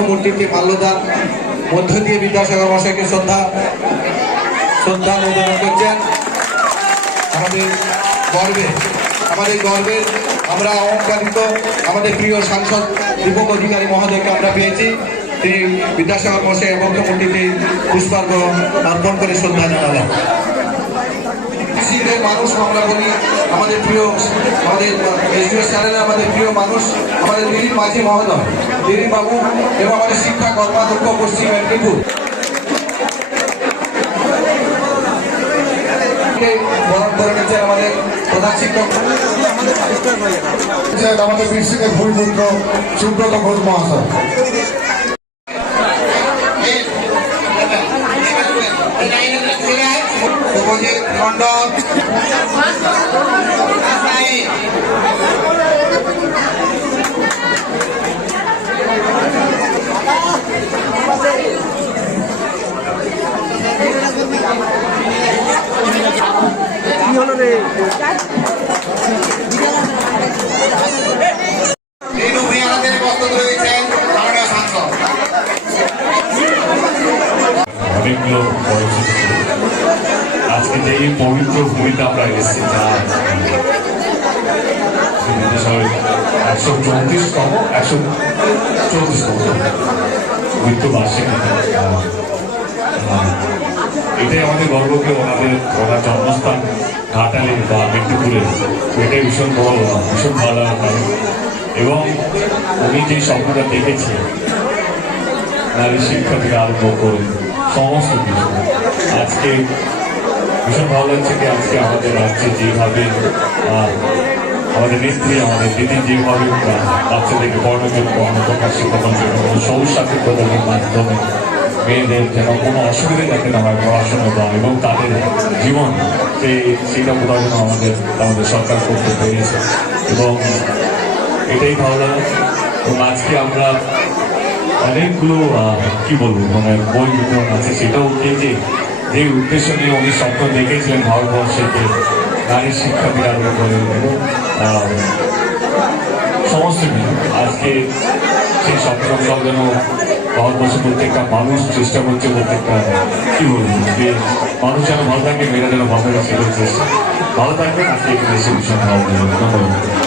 মূর্তিতে মাল্যদান, মধ্য দিয়ে বিদ্যাসাগর মশাইকে শ্রদ্ধা শ্রদ্ধা নিবেদন করছেন। আমাদের গর্বে, আমাদের গর্বের আমরা অহংকারিত, আমাদের প্রিয় সাংসদ দীপক অধিকারী মহোদয়কে আমরা পেয়েছি। তিনি বিদ্যাসাগর মশাই এবং পুষ্পার্ঘ অর্পণ করে শ্রদ্ধা জানালেন। মানুষ আমরা বলি, আমাদের প্রিয়, আমাদের চ্যানেলে আমাদের প্রিয় মানুষ, আমাদের দিলীপ মাঝি মহোদয়। দিলীপ বাবু এবং আমাদের শিক্ষা কর্মাধ্যক্ষ পশ্চিম মেদিনীপুর। কে বরণ করে নিচ্ছেন আমাদের প্রধান শিক্ষক? আমাদের বীরসিংহের ভূমিপুত্র সুব্রত ঘোষ মহাশয়। মন্ডল অনেকগুলো আজকে যে এই পবিত্র ভূমিতে আমরা এসেছি বিদ্যাসাগরের একশো চৌত্রিশতম একশো চৌত্রিশতম মৃত্যু বার্ষিকী আহ, আহ, এটাই আমাদের গর্বকে ওনাদের ওনার জন্মস্থান। ঘাটালে বা মেদিনীপুরে এটাই ভীষণ বড়, ভীষণ ভালো কারণ। এবং উনি যে স্বপ্নটা দেখেছে নারী শিক্ষা থেকে আরম্ভ করে সমস্ত কিছু আজকে ভীষণ ভালো লাগছে যে আজকে আমাদের রাজ্যে যেভাবে আমাদের নেত্রী, আমাদের দিদি যেভাবে বাচ্চাদেরকে বর্ণযোগ্য অন্যতম শিক্ষাপন সৌসাথী প্রদানের মাধ্যমে মেয়েদের যেন কোনো অসুবিধা যাতে না হয় পড়াশোনা এবং তাদের জীবন সেই সেটা কোথাও আমাদের আমাদের সরকার করতে পেরেছে এবং এটাই ভালো লাগে এবং আজকে আমরা অনেকগুলো কি বলব মানে বই বিতরণ আছে, সেটাও যে যে উদ্দেশ্য নিয়ে উনি স্বপ্ন দেখেছিলেন ভারতবর্ষকে নারী শিক্ষা বিরাট করে এবং সমস্ত আজকে সেই স্বপ্ন সব যেন ভারতবর্ষের প্রত্যেকটা মানুষ চেষ্টা করছে প্রত্যেকটা, কি বলব, যে মানুষ যেন ভালো থাকে, মেয়েরা যেন ভালো থাকে সেটার চেষ্টা। ভালো থাকবেন, আজকে এখানে এসে ভীষণ ভালো